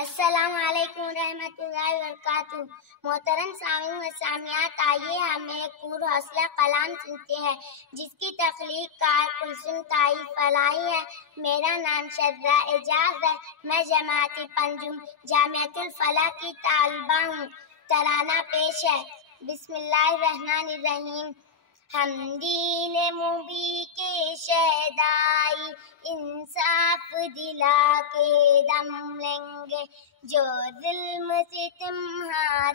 السلام علیکم ورحمۃ اللہ وبرکاتہ۔ محترم سامعین و سامعات، آئیے ہم ایک پور حوصلہ کلام سنتے ہیں جس کی تخلیق کار کلثوم طاہر فلاحی ہے۔ میرا نام شذرا اعجاز ہے، میں جماعت پنجم جامعۃ الفلاح کی طالبہ ہوں۔ ترانہ پیش ہے۔ بسم اللہ الرحمن الرحیم۔ ہم دین مبی کے شہدائی انصاف دلا کے دم لیں گے، جو ظلم ستم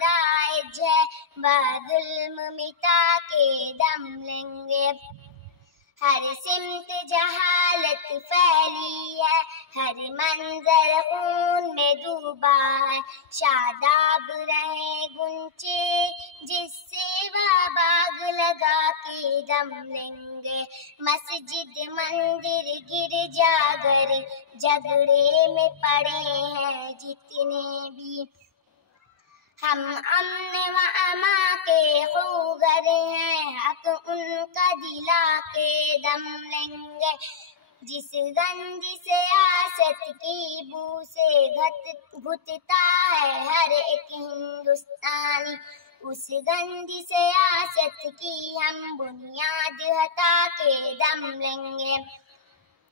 رائج ہے با ظلم مٹا کے دم لیں گے۔ ہر سمت جہالت پھیلی ہے، ہر منظر خون میں ڈوبا ہے، شاداب رہے گنچے جس سے باغ لگا کے دم لیں گے۔ مسجد مندر گرجا گھر جھگڑے میں پڑے ہیں جتنے بھی، ہم امن و اما کے خوگر ہیں، حق ان کا دلا کے دم لیں گے۔ جس گند سیاست کی بو سے گھٹتا ہے ہر ایک ہندوستانی، اس گند سیاست کی ہم بنیاد ہٹا کے دم لیں گے۔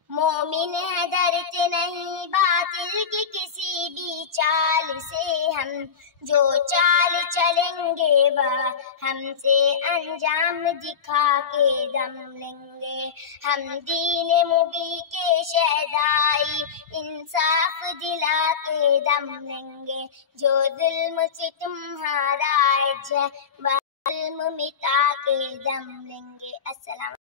مومن ہے ڈرتے نہیں باطل کی کسی بھی چال سے، ہم جو چال چلیں گے وہ ہم سے انجام دکھا کے دم لیں گے۔ ہم دین مبی کے شہدائی انصاف دلا کے دم لیں گے، جو ظلم ستم رائج ہے وہ ظلم مٹا کے دم لیں گے۔ السلام